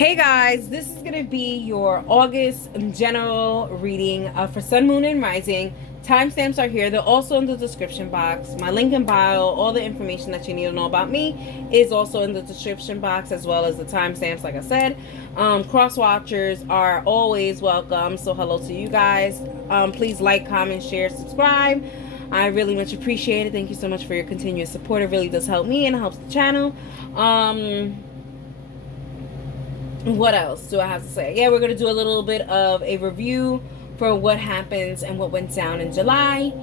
Hey guys, this is going to be your August general reading for Sun, Moon, and Rising. Timestamps are here. They're also in the description box. My link in bio, all the information that you need to know about me is also in the description box, as well as the timestamps, like I said. Cross watchers are always welcome, so hello to you guys. Please like, comment, share, subscribe. I really much appreciate it. Thank you so much for your continuous support. It really does help me and it helps the channel. What else do I have to say? Yeah, we're going to do a little bit of a review for what happens and what went down in July.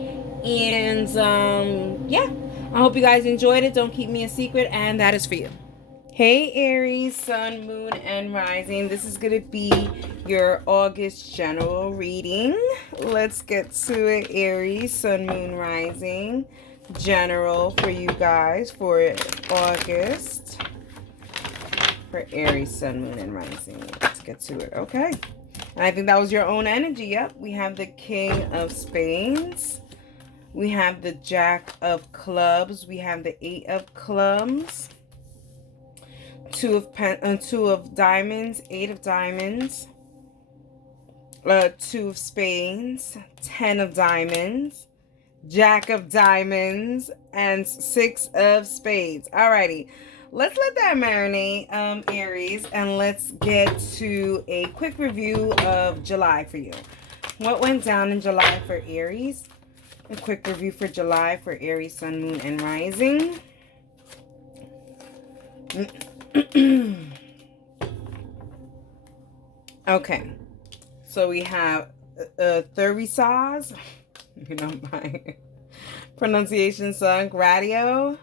And yeah, I hope you guys enjoyed it. Don't keep me a secret, and that is for you. Hey Aries, Sun, Moon, and Rising. This is going to be your August general reading. Let's get to it. Aries, Sun, Moon, Rising. General for you guys for August. For Aries, Sun, Moon, and Rising. Let's get to it. Okay. And I think that was your own energy. Yep. We have the King of Spades. We have the Jack of Clubs. We have the Eight of Clubs. Two of Diamonds. Eight of Diamonds. Two of Spades. 10 of Diamonds. Jack of Diamonds. And 6 of Spades. Alrighty. Let's let that marinate, Aries, and let's get to a quick review of July for you. What went down in July for Aries? A quick review for July for Aries, Sun, Moon, and Rising. Okay, so we have Thurisaz, you know my pronunciation song, Radio,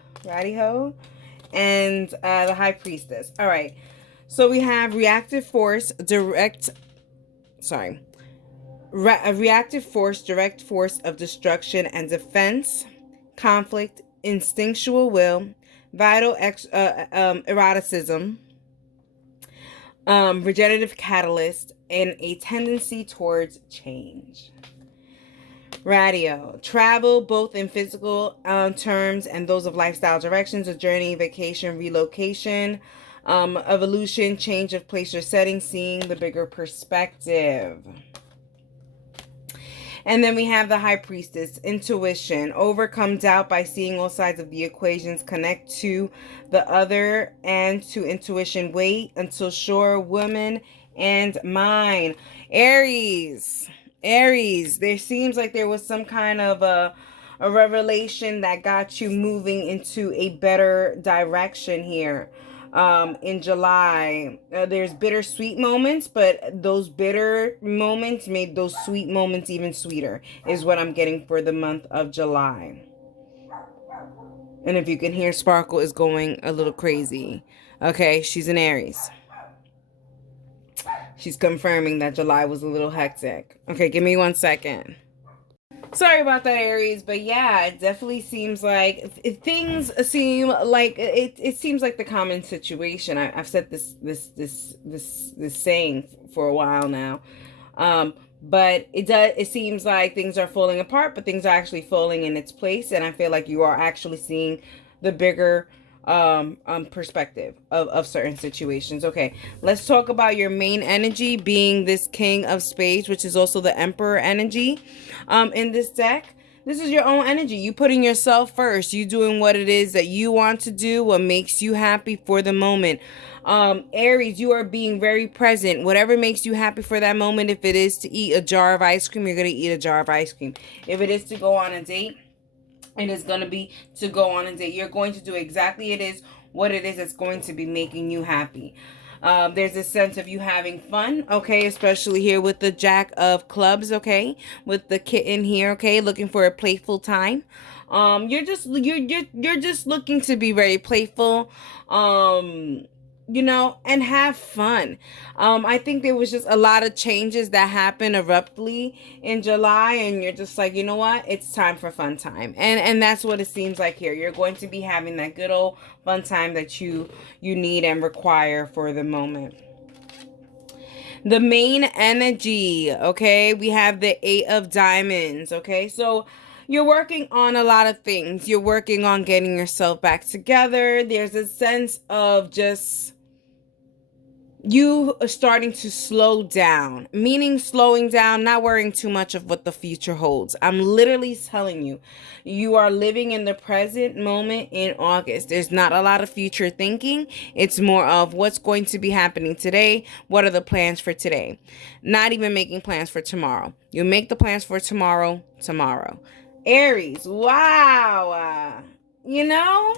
and the High Priestess. All right. So we have reactive force, direct force of destruction and defense, conflict, instinctual will, vital eroticism, regenerative catalyst, and a tendency towards change. Radio, travel, both in physical terms and those of lifestyle directions, a journey, vacation, relocation, evolution, change of place or setting, seeing the bigger perspective. And then we have the High Priestess, intuition, overcome doubt by seeing all sides of the equations, connect to the other and to intuition, wait until sure, woman and mine. Aries, there seems like there was some kind of a revelation that got you moving into a better direction here. In July, there's bittersweet moments, but those bitter moments made those sweet moments even sweeter, is what I'm getting for the month of July. And if you can hear, Sparkle is going a little crazy. Okay, she's an Aries. She's confirming that July was a little hectic. Okay, give me 1 second. Sorry about that, Aries, but yeah, it definitely seems like things seem like it seems like the common situation. I've said this saying for a while now, but it seems like things are falling apart, but things are actually falling in its place, and I feel like you are actually seeing the bigger perspective of certain situations. Okay, let's talk about your main energy being this King of Spades, which is also the Emperor energy in this deck. This is your own energy. You putting yourself first. You doing what it is that you want to do, what makes you happy for the moment. Aries, you are being very present. Whatever makes you happy for that moment. If it is to eat a jar of ice cream, you're going to eat a jar of ice cream. If it is to go on a date, it is going to be to go on a date. You're going to do exactly what it is that's going to be making you happy. There's a sense of you having fun, okay, especially here with the Jack of Clubs, okay, with the kitten here, okay, looking for a playful time. You're just looking to be very playful, you know, and have fun. I think there was just a lot of changes that happened abruptly in July, and you're just like, you know what, it's time for fun time, and that's what it seems like here. You're going to be having that good old fun time that you need and require for the moment. The main energy, okay, we have the Eight of Diamonds, okay, so you're working on a lot of things. You're working on getting yourself back together. There's a sense of just you are starting to slow down, meaning slowing down, not worrying too much of what the future holds. I'm literally telling you, you are living in the present moment in August. There's not a lot of future thinking. It's more of what's going to be happening today. What are the plans for today? Not even making plans for tomorrow. You make the plans for tomorrow. Aries, wow. You know?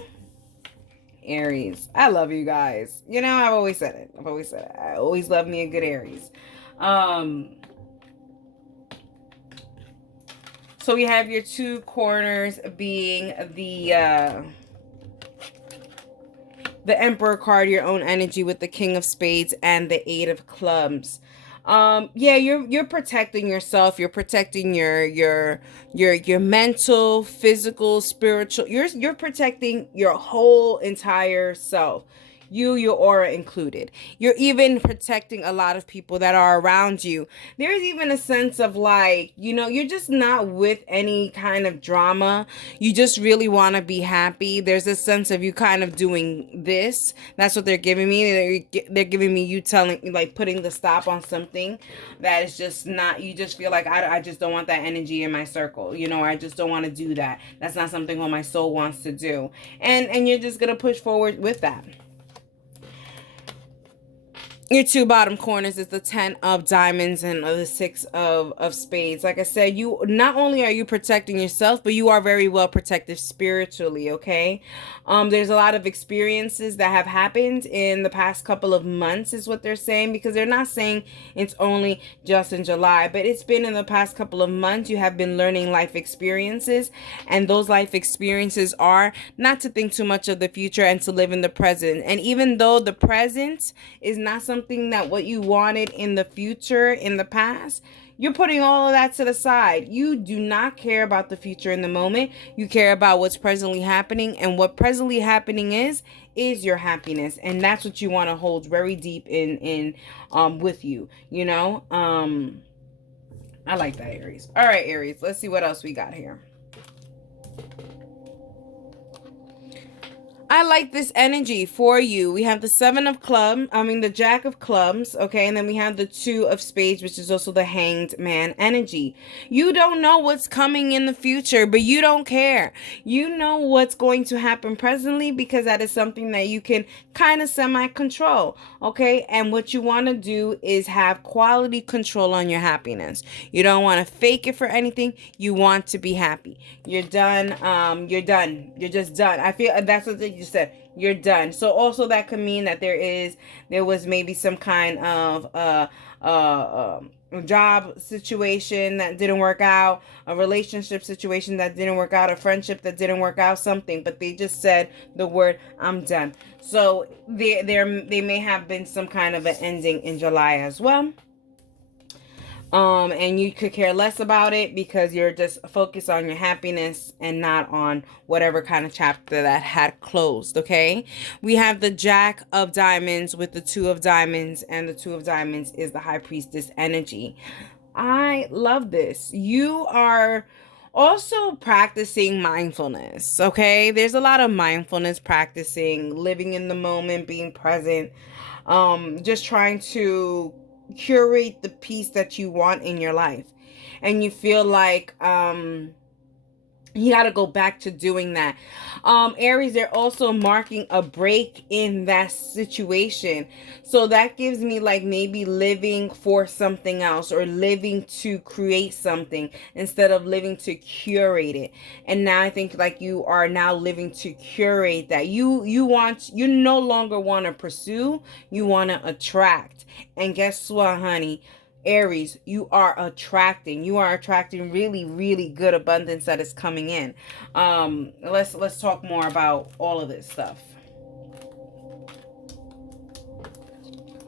Aries. I love you guys. You know, I've always said it. I always love me a good Aries. So we have your two corners being the Emperor card, your own energy, with the King of Spades and the Eight of Clubs. Yeah, you're protecting yourself. You're protecting your mental, physical, spiritual. You're protecting your whole entire self. Your aura included. You're even protecting a lot of people that are around you. There's even a sense of like, you're just not with any kind of drama. You just really want to be happy. There's a sense of you kind of doing this. That's what they're giving me. They're giving me you telling, like, putting the stop on something that is just not, you just feel like, I just don't want that energy in my circle. I just don't want to do that. That's not something what my soul wants to do. And you're just going to push forward with that. Your two bottom corners is the 10 of diamonds and the 6 of spades. Like I said, you not only are you protecting yourself, but you are very well protected spiritually, okay? There's a lot of experiences that have happened in the past couple of months is what they're saying, because they're not saying it's only just in July, but it's been in the past couple of months. You have been learning life experiences, and those life experiences are not to think too much of the future and to live in the present. And even though the present is not something that what you wanted in the future, in the past, you're putting all of that to the side. You do not care about the future in the moment. You care about what's presently happening, and what presently happening is your happiness, and that's what you want to hold very deep in with you. I like that, Aries. All right, Aries. Let's see what else we got here. I like this energy for you. We have the the Jack of Clubs, okay? And then we have the 2 of Spades, which is also the Hanged Man energy. You don't know what's coming in the future, but you don't care. You know what's going to happen presently, because that is something that you can kind of semi-control, okay? And what you want to do is have quality control on your happiness. You don't want to fake it for anything. You want to be happy. You're done. You're done. You're just done. I feel that's what you said. You're done. So also that could mean that there was maybe some kind of job situation that didn't work out, a relationship situation that didn't work out, a friendship that didn't work out, something, but they just said the word, I'm done. So they may have been some kind of an ending in July as well. And you could care less about it because you're just focused on your happiness and not on whatever kind of chapter that had closed, okay? We have the Jack of Diamonds with the 2 of Diamonds, and the 2 of Diamonds is the High Priestess energy. I love this. You are also practicing mindfulness, okay? There's a lot of mindfulness practicing, living in the moment, being present, just trying to curate the peace that you want in your life. And you feel like you got to go back to doing that. Aries, they're also marking a break in that situation. So that gives me like maybe living for something else, or living to create something instead of living to curate it. And now I think like you are now living to curate that. You no longer want to pursue, you want to attract. And guess what, honey? Aries, you are attracting really, really good abundance that is coming in. Let's talk more about all of this stuff.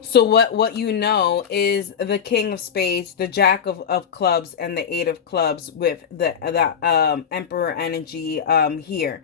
So what you know is the King of Spades, the Jack of Clubs, and the 8 of Clubs with the Emperor energy here.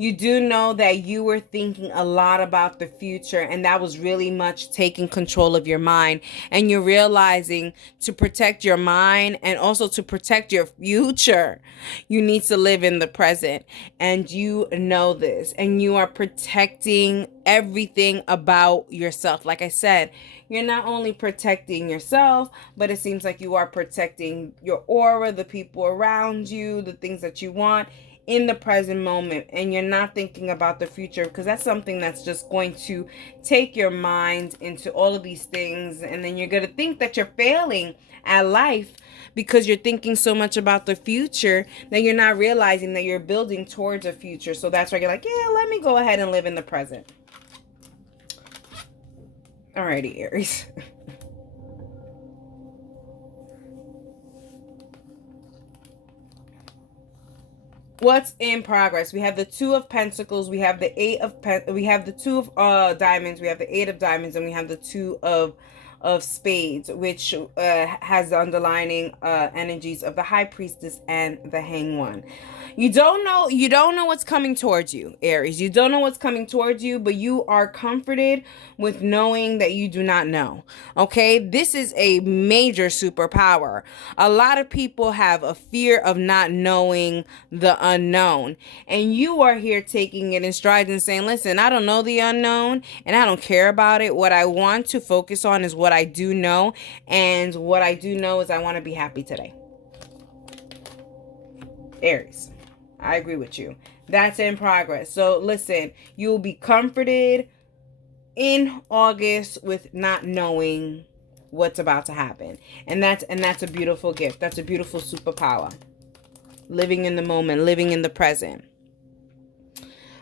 You do know that you were thinking a lot about the future, and that was really much taking control of your mind. And you're realizing to protect your mind and also to protect your future, you need to live in the present. And you know this, and you are protecting everything about yourself. Like I said, you're not only protecting yourself, but it seems like you are protecting your aura, the people around you, the things that you want in the present moment. And you're not thinking about the future, because that's something that's just going to take your mind into all of these things. And then you're going to think that you're failing at life because you're thinking so much about the future that you're not realizing that you're building towards a future. So that's why you're like, yeah, let me go ahead and live in the present. Alrighty, Aries. What's in progress? We have the Two of Pentacles, we have the we have the Two of Diamonds, we have the Eight of Diamonds, and we have the Two of Spades, which has the underlining energies of the High Priestess and the Hanged One. You don't know what's coming towards you, Aries. You don't know what's coming towards you, but you are comforted with knowing that you do not know. Okay? This is a major superpower. A lot of people have a fear of not knowing the unknown, and you are here taking it in stride and saying, listen, I don't know the unknown and I don't care about it. What I want to focus on is what I do know, and what I do know is I want to be happy today. Aries, I agree with you. That's in progress. So listen, you will be comforted in August with not knowing what's about to happen. And that's a beautiful gift. That's a beautiful superpower. Living in the moment, living in the present.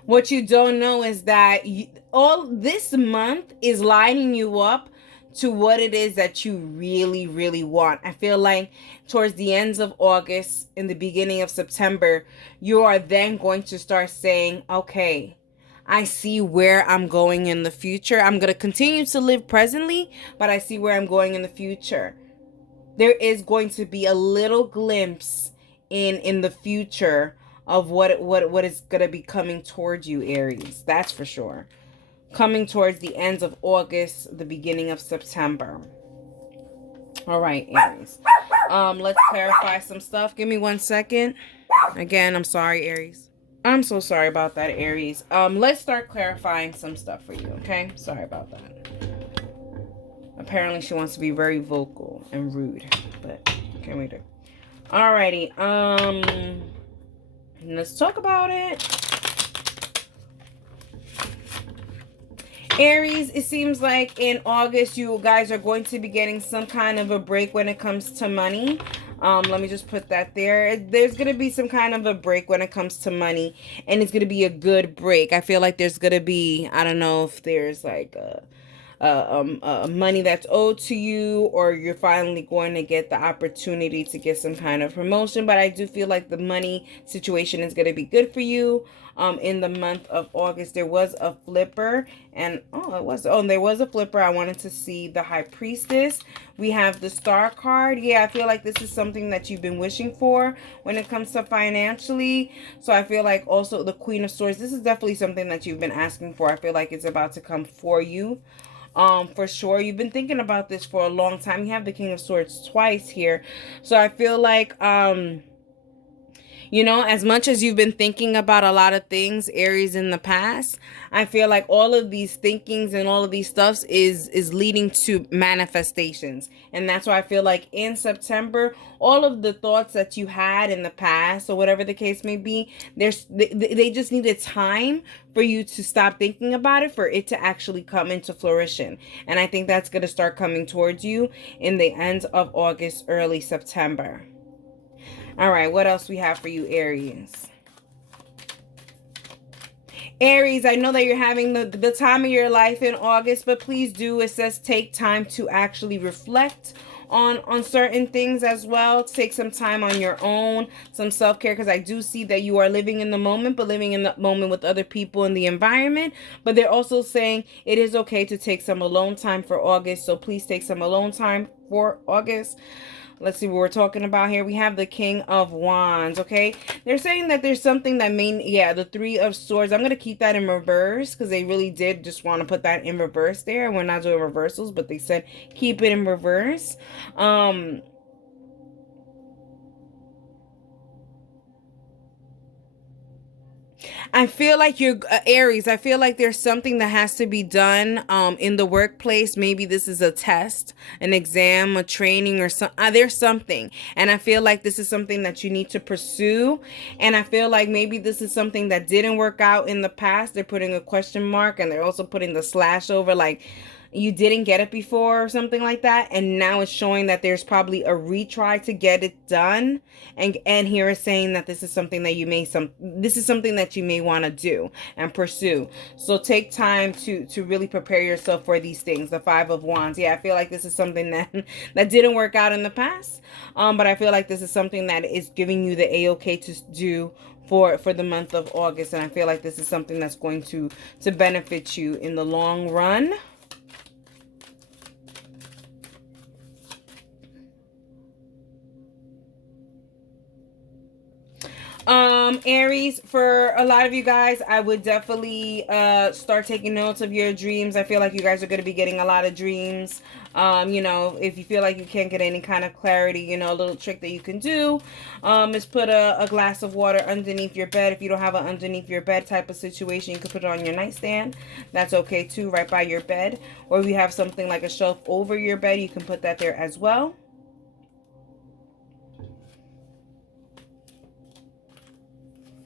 What you don't know is that all this month is lining you up to what it is that you really, really want. I feel like towards the ends of August, in the beginning of September, you are then going to start saying, okay, I see where I'm going in the future. I'm going to continue to live presently, but I see where I'm going in the future. There is going to be a little glimpse in the future of what is going to be coming towards you, Aries. That's for sure. Coming towards the ends of August, the beginning of September. All right, Aries. Let's clarify some stuff. Give me 1 second. Again, I'm sorry, Aries. I'm so sorry about that, Aries. Let's start clarifying some stuff for you, okay? Sorry about that. Apparently, she wants to be very vocal and rude, but what can we do? Alrighty. Let's talk about it. Aries, it seems like in August, you guys are going to be getting some kind of a break when it comes to money. Let me just put that there. There's going to be some kind of a break when it comes to money, and it's going to be a good break. I feel like there's going to be, I don't know if there's like money that's owed to you, or you're finally going to get the opportunity to get some kind of promotion. But I do feel like the money situation is going to be good for you. In the month of August, there was a flipper, and there was a flipper. I wanted to see the High Priestess. We have the Star card. Yeah, I feel like this is something that you've been wishing for when it comes to financially. So I feel like also the Queen of Swords, this is definitely something that you've been asking for. I feel like it's about to come for you. For sure. You've been thinking about this for a long time. You have the King of Swords twice here. So I feel like, you know, as much as you've been thinking about a lot of things, Aries, in the past, I feel like all of these thinkings and all of these stuffs is leading to manifestations. And that's why I feel like in September, all of the thoughts that you had in the past, or whatever the case may be, they just needed time for you to stop thinking about it, for it to actually come into fruition. And I think that's going to start coming towards you in the end of August, early September. All right, what else we have for you, Aries? Aries, I know that you're having the time of your life in August, but please do, it says, take time to actually reflect on certain things as well. Take some time on your own, some self-care, because I do see that you are living in the moment, but living in the moment with other people in the environment. But they're also saying it is okay to take some alone time for August, so please take some alone time for August. Let's see what we're talking about here. We have the King of Wands, okay? They're saying that there's something that yeah, the Three of Swords. I'm going to keep that in reverse because they really did just want to put that in reverse there. We're not doing reversals, but they said keep it in reverse. I feel like you're Aries. I feel like there's something that has to be done in the workplace. Maybe this is a test, an exam, a training, or some. There's something, and I feel like this is something that you need to pursue. And I feel like maybe this is something that didn't work out in the past. They're putting a question mark, and they're also putting the slash over, like you didn't get it before or something like that, and now it's showing that there's probably a retry to get it done. And here is saying that this is something that this is something that you may want to do and pursue. So take time to really prepare yourself for these things. The Five of Wands. Yeah, I feel like this is something that that didn't work out in the past, but I feel like this is something that is giving you the a-okay to do for the month of August. And I feel like this is something that's going to benefit you in the long run. Aries, for a lot of you guys, I would definitely start taking notes of your dreams. I feel like you guys are going to be getting a lot of dreams. You know, if you feel like you can't get any kind of clarity, you know, a little trick that you can do is put a glass of water underneath your bed. If you don't have an underneath your bed type of situation, you can put it on your nightstand. That's okay too, right by your bed. Or if you have something like a shelf over your bed, you can put that there as well.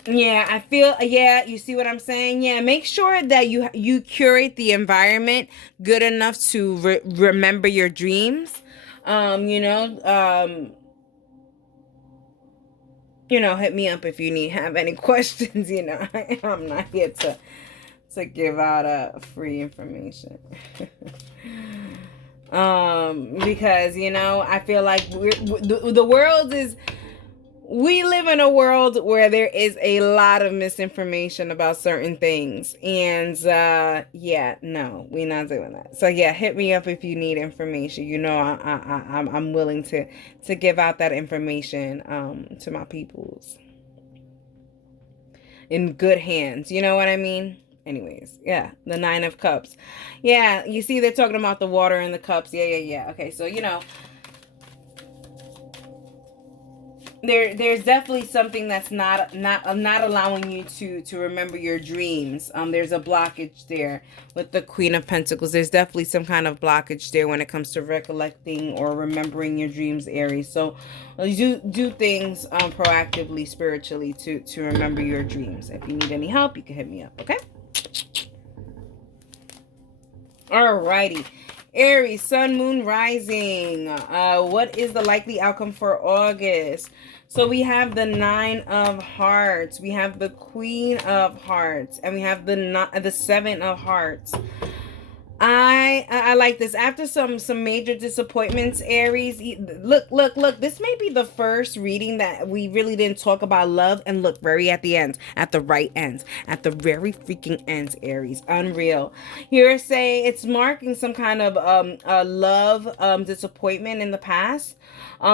Yeah, I feel, yeah, you see what I'm saying? Yeah, make sure that you curate the environment good enough to remember your dreams. Hit me up if you have any questions, I'm not here to give out free information. Because, I feel like the world is, we live in a world where there is a lot of misinformation about certain things. And yeah, no, we're not doing that. So yeah, hit me up if you need information. I'm willing to give out that information to my peoples in good hands. You know what I mean? Anyways, yeah, the Nine of Cups. Yeah, you see they're talking about the water in the cups. Yeah. Okay, so there's definitely something that's not allowing you to remember your dreams. There's a blockage there with the Queen of Pentacles. There's definitely some kind of blockage there when it comes to recollecting or remembering your dreams, Aries. So do things proactively, spiritually to remember your dreams. If you need any help, you can hit me up, okay? Alrighty. Aries, Sun, Moon, Rising. What is the likely outcome for August? So we have the Nine of Hearts. We have the Queen of Hearts. And we have the Seven of Hearts. I like this. After some major disappointments, Aries, look, this may be the first reading that we really didn't talk about love, and look, very at the end, at the right end, at the very freaking end, Aries. Unreal. Here say it's marking some kind of love disappointment in the past.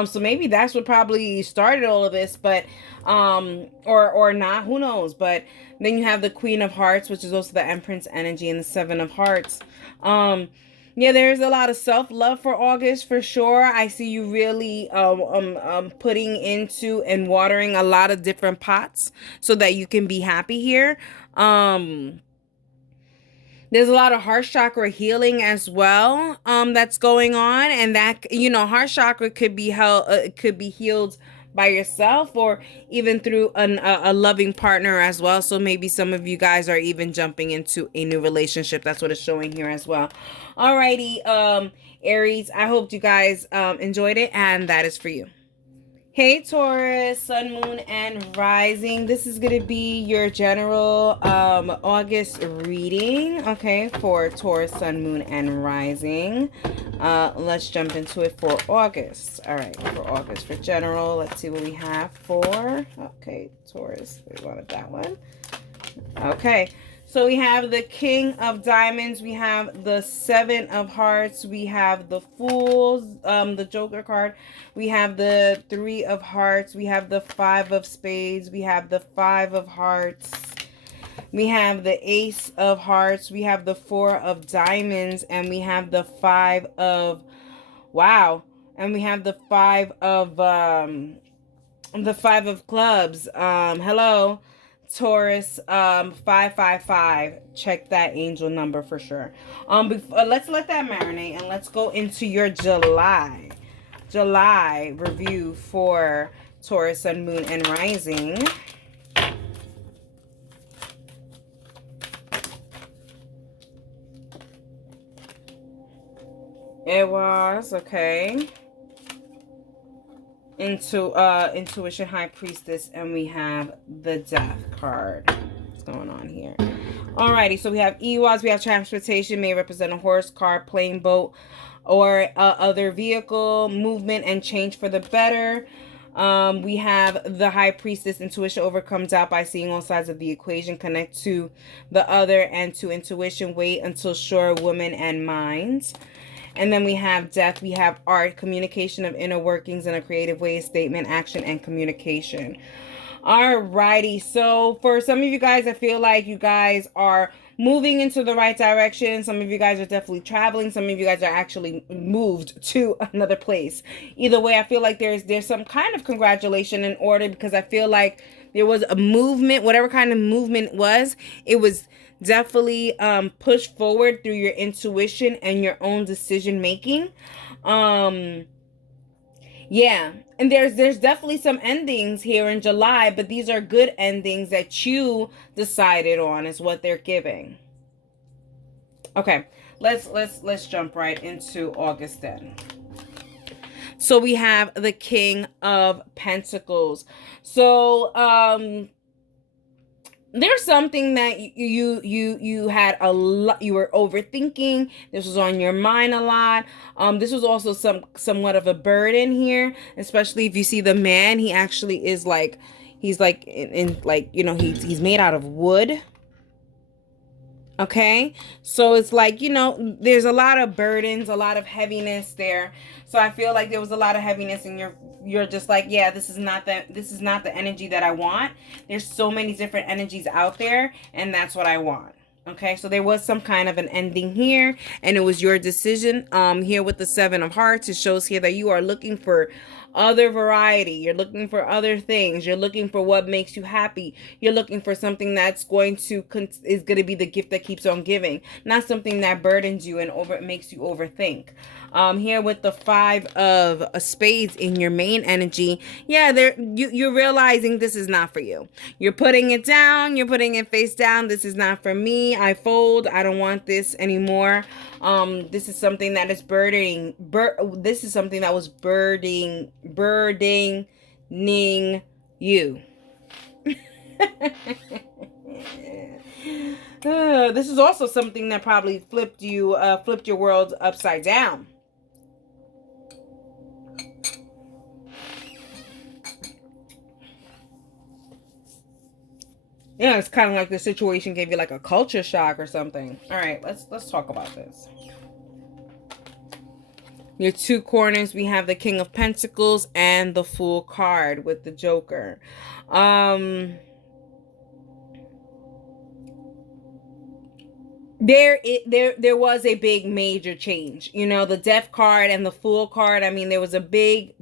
So maybe that's what probably started all of this, but or not, who knows. But then you have the Queen of Hearts, which is also the Empress energy, and the Seven of Hearts. Yeah, there's a lot of self-love for August for sure. I see you really putting into and watering a lot of different pots so that you can be happy here. There's a lot of heart chakra healing as well that's going on, and that heart chakra could be healed by yourself or even through a loving partner as well. So maybe some of you guys are even jumping into a new relationship. That's what it's showing here as well. Alrighty, Aries, I hope you guys enjoyed it, and that is for you. Hey Taurus, Sun, Moon, and Rising. This is going to be your general August reading, okay, for Taurus, Sun, Moon, and Rising. Let's jump into it for August. All right, for August, for general, let's see what we have for, okay, Taurus, we wanted that one. Okay, So we have the King of Diamonds, we have the Seven of Hearts, we have the Fools, the Joker card, we have the Three of Hearts, we have the Five of Spades, we have the Five of Hearts, we have the Ace of Hearts, we have the Four of Diamonds, and we have the Five of, wow, and we have the Five of Clubs. Hello, Taurus, 555. Check that angel number for sure. Let's let that marinate and let's go into your July review for Taurus, Sun, Moon, and Rising. It was okay. Intuition, High Priestess, and we have the Death card. What's going on here? Alrighty, so we have Ewas, we have transportation, may represent a horse, car, plane, boat, or other vehicle, movement and change for the better. We have the High Priestess, intuition overcomes doubt by seeing all sides of the equation, connect to the other and to intuition, wait until sure, woman and minds. And then we have Death, we have art, communication of inner workings in a creative way, statement, action, and communication. Alrighty, so for some of you guys, I feel like you guys are moving into the right direction. Some of you guys are definitely traveling. Some of you guys are actually moved to another place. Either way, I feel like there's some kind of congratulation in order, because I feel like there was a movement, whatever kind of movement it was definitely pushed forward through your intuition and your own decision making. Yeah, and there's definitely some endings here in July, but these are good endings that you decided on is what they're giving. Okay, let's jump right into August then. So we have the King of Pentacles. So there's something that you had a lot, you were overthinking. This was on your mind a lot. This was also somewhat of a burden here, especially if you see the man. He actually is like, he's like in like, you know, he's made out of wood. Okay, so it's like, you know, there's a lot of burdens, a lot of heaviness there. So I feel like there was a lot of heaviness, and you're just like, yeah, this is not the energy that I want. There's so many different energies out there, and that's what I want. Okay, so there was some kind of an ending here, and it was your decision. Here with the Seven of Hearts, it shows here that you are looking for other variety. You're looking for other things. You're looking for what makes you happy. You're looking for something that's is going to be the gift that keeps on giving, not something that burdens you and makes you overthink. Here with the Five of Spades in your main energy, yeah, you're realizing this is not for you. You're putting it down. You're putting it face down. This is not for me. I fold. I don't want this anymore. This is something that is this is something that was burdening you. This is also something that probably flipped your world upside down. Yeah, it's kind of like the situation gave you like a culture shock or something. All right, let's talk about this. Your two corners, we have the King of Pentacles and the Fool card with the Joker. There was a big major change. You know, the Death card and the Fool card, I mean, there was a big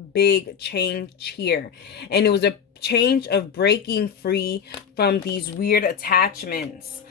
change here. And it was a change of breaking free from these weird attachments.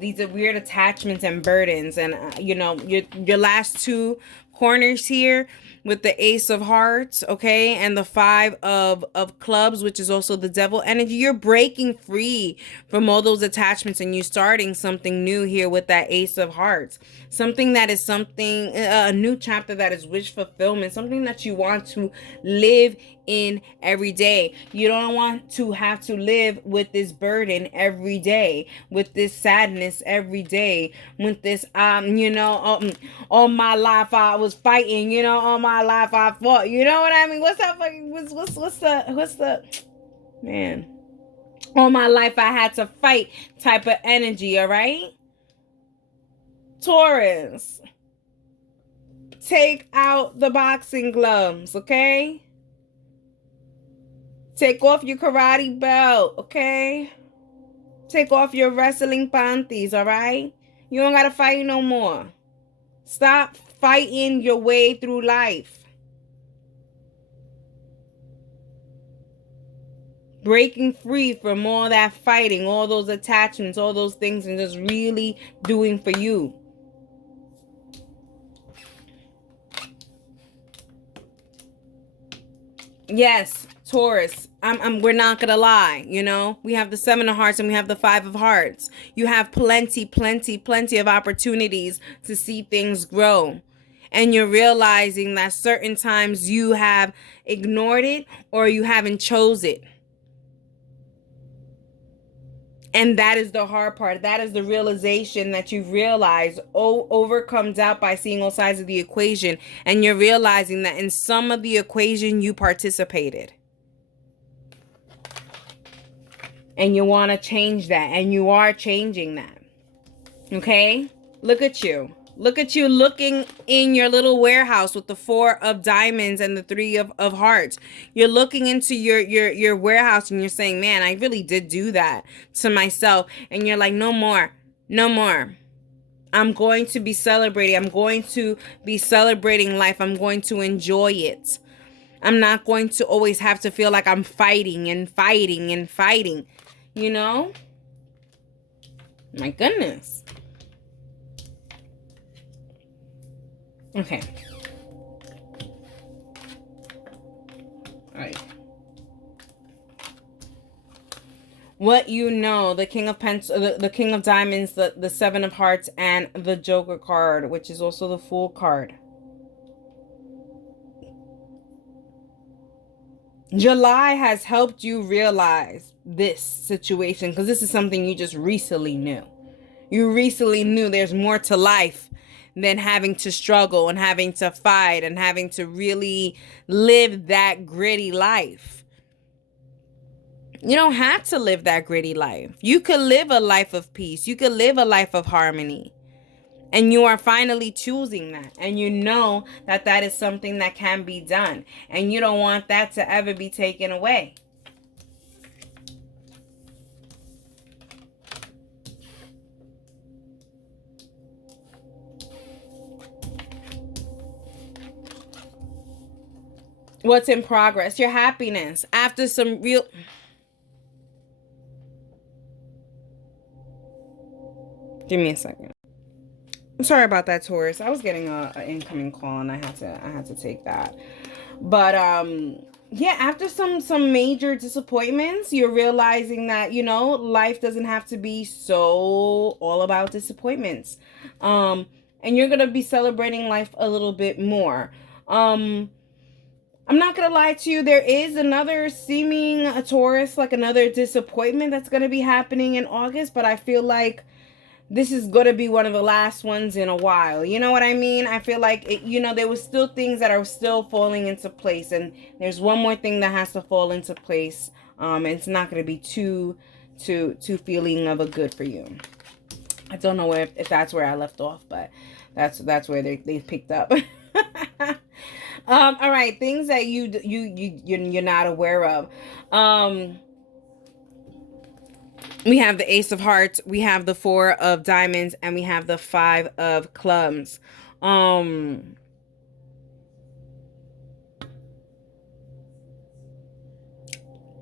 These are weird attachments and burdens. And, you know, your last two corners here with the Ace of Hearts, okay, and the Five of Clubs, which is also the Devil energy. You're breaking free from all those attachments, and you're starting something new here with that Ace of Hearts. Something that is a new chapter that is wish fulfillment, something that you want to live in every day. You don't want to have to live with this burden every day, with this sadness every day, with this you know, all my life I was fighting, you know, all my life I fought, you know what I mean? What's that fucking what's the man? All my life I had to fight type of energy, all right? Taurus, take out the boxing gloves, okay? Take off your karate belt, okay? Take off your wrestling panties, all right? You don't gotta fight no more. Stop fighting your way through life. Breaking free from all that fighting, all those attachments, all those things, and just really doing for you. Yes, Taurus, we're not gonna lie, you know, we have the 7 of hearts and we have the 5 of hearts. You have plenty of opportunities to see things grow. And you're realizing that certain times you have ignored it or you haven't chose it. And that is the hard part. That is the realization that you've realized. Overcome doubt by seeing all sides of the equation. And you're realizing that in some of the equation you participated. And you want to change that. And you are changing that. Okay? Look at you. Look at you looking in your little warehouse with the 4 of diamonds and the 3 of hearts. You're looking into your warehouse and you're saying, man, I really did do that to myself. And you're like, no more. No more. I'm going to be celebrating. I'm going to be celebrating life. I'm going to enjoy it. I'm not going to always have to feel like I'm fighting and fighting and fighting. You know? My goodness. Okay. All right. What you know, the King of the King of Diamonds, the 7 of Hearts, and the Joker card, which is also the Fool card. July has helped you realize this situation because this is something you just recently knew. You recently knew there's more to life than having to struggle and having to fight and having to really live that gritty life. You don't have to live that gritty life. You could live a life of peace. You could live a life of harmony. And you are finally choosing that. And you know that that is something that can be done. And you don't want that to ever be taken away. What's in progress? Your happiness. After some real... Give me a second. I'm sorry about that, Taurus. I was getting an incoming call and I had to take that. But yeah, after some major disappointments, you're realizing that, you know, life doesn't have to be so all about disappointments. And you're going to be celebrating life a little bit more. I'm not going to lie to you. There is another seeming a Taurus, like another disappointment that's going to be happening in August. But I feel like this is going to be one of the last ones in a while. You know what I mean? I feel like, you know, there was still things that are still falling into place. And there's one more thing that has to fall into place. And it's not going to be too feeling of a good for you. I don't know if that's where I left off, but that's where they picked up. All right. Things that you're not aware of. We have the Ace of Hearts, we have the 4 of Diamonds, and we have the 5 of Clubs. Yeah,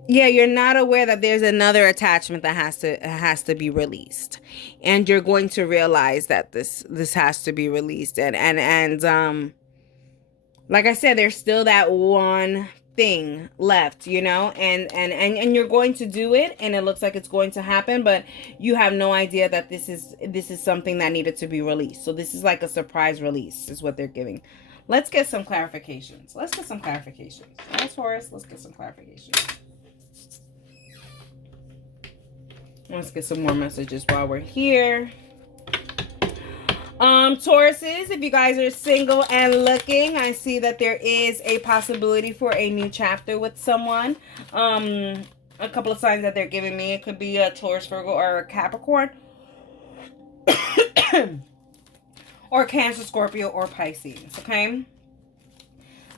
you're not aware that there's another attachment that has to be released. And you're going to realize that this has to be released. And like I said, there's still that one thing left, you know, and you're going to do it, and it looks like it's going to happen, but you have no idea that this is something that needed to be released. So this is like a surprise release is what they're giving. Let's get some clarifications. Let's get some clarifications. All Taurus, let's get some clarifications. Let's get some more messages while we're here. Tauruses, if you guys are single and looking, I see that there is a possibility for a new chapter with someone. a couple of signs that they're giving me. It could be a Taurus, Virgo, or a Capricorn. Or Cancer, Scorpio, or Pisces, okay?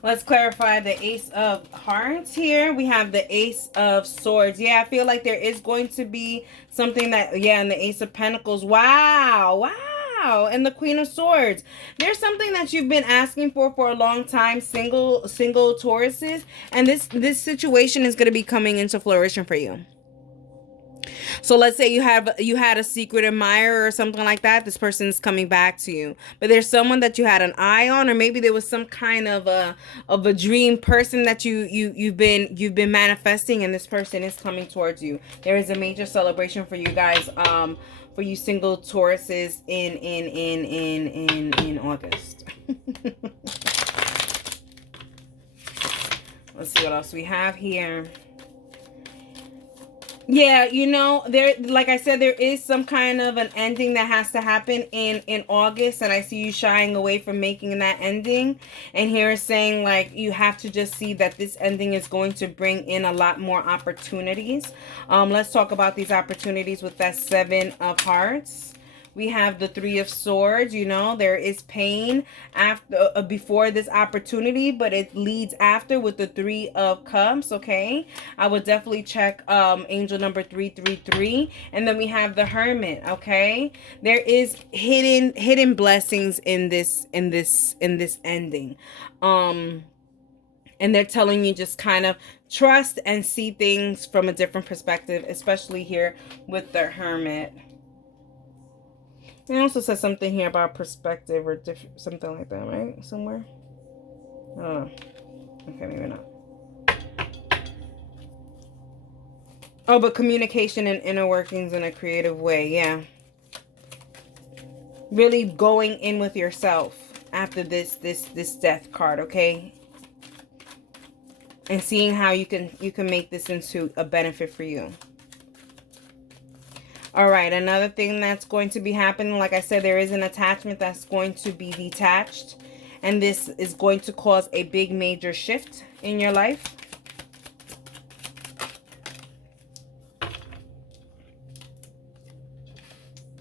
Let's clarify the Ace of Hearts here. We have the Ace of Swords. Yeah, I feel like there is going to be something that, yeah, and the Ace of Pentacles. Wow, wow. And the Queen of Swords. There's something that you've been asking for a long time, single Tauruses. And this situation is going to be coming into fruition for you. So let's say you had a secret admirer or something like that. This person's coming back to you, but there's someone that you had an eye on, or maybe there was some kind of a dream person that you've been manifesting, and this person is coming towards you. There is a major celebration for you guys, for you single Tauruses in August. Let's see what else we have here. Yeah, you know, there, like I said, there is some kind of an ending that has to happen in August, and I see you shying away from making that ending. And here is saying, like, you have to just see that this ending is going to bring in a lot more opportunities. Let's talk about these opportunities with that Seven of Hearts. We have the Three of Swords. You know, there is pain after before this opportunity, but it leads after with the Three of Cups. Okay, I would definitely check angel number 333. And then we have the Hermit. Okay, there is hidden blessings in this ending. And they're telling you just kind of trust and see things from a different perspective, especially here with the Hermit. It also says something here about perspective or something like that, right? Somewhere. I don't know. Okay, maybe not. Oh, but communication and inner workings in a creative way. Yeah. Really going in with yourself after this death card, okay? And seeing how you can make this into a benefit for you. All right, another thing that's going to be happening, like I said, there is an attachment that's going to be detached. And this is going to cause a big major shift in your life.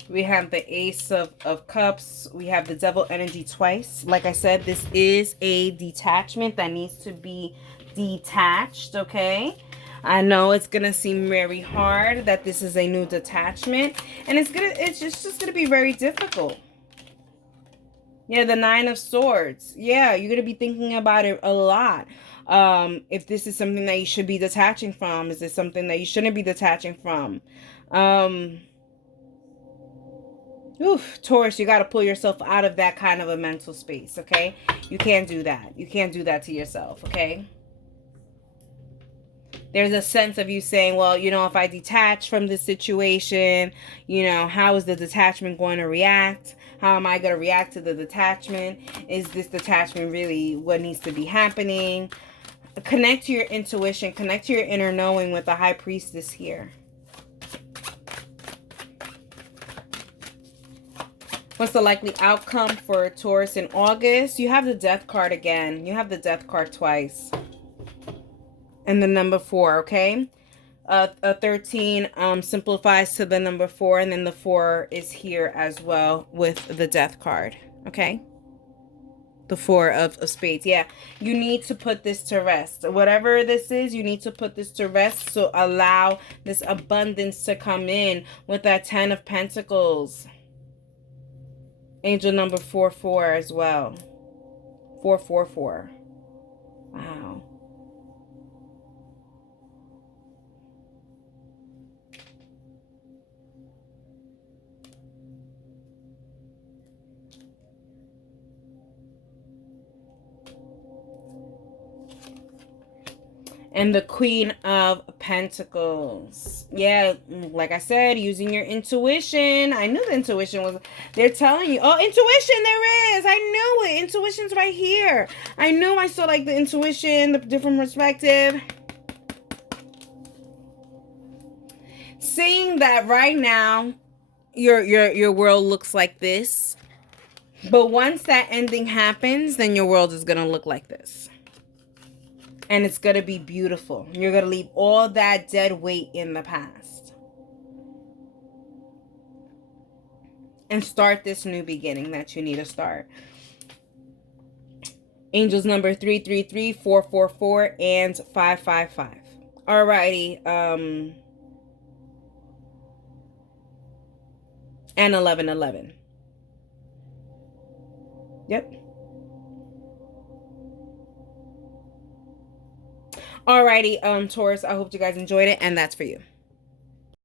We have the Ace of Cups. We have the Devil energy twice. Like I said, this is a detachment that needs to be detached, okay? I know it's gonna seem very hard that this is a new detachment, and it's just gonna be very difficult. Yeah, the Nine of Swords. Yeah, you're gonna be thinking about it a lot. If this is something that you should be detaching from, is this something that you shouldn't be detaching from? Taurus, you got to pull yourself out of that kind of a mental space, okay? You can't do that. You can't do that to yourself, okay? There's a sense of you saying, well, you know, if I detach from this situation, you know, how is the detachment going to react? How am I going to react to the detachment? Is this detachment really what needs to be happening? Connect to your intuition. Connect to your inner knowing with the High Priestess here. What's the likely outcome for Taurus in August? You have the Death card again. You have the Death card twice. And the number 4, okay? A 13 simplifies to the number 4, and then the 4 is here as well with the Death card, okay? The 4 of Spades. Yeah, you need to put this to rest. Whatever this is, you need to put this to rest. So allow this abundance to come in with that 10 of Pentacles. Angel number 44 as well. 444. Wow. And the Queen of Pentacles. Yeah, like I said, using your intuition. I knew the intuition was... They're telling you. Oh, intuition, there is. I knew it. Intuition's right here. I knew I saw, like, the intuition, the different perspective. Seeing that right now, your world looks like this. But once that ending happens, then your world is going to look like this. And it's going to be beautiful. You're going to leave all that dead weight in the past. And start this new beginning that you need to start. Angels number 333, 444, and 555. Alrighty. And 1111. Yep. Alrighty, Taurus, I hope you guys enjoyed it, and that's for you.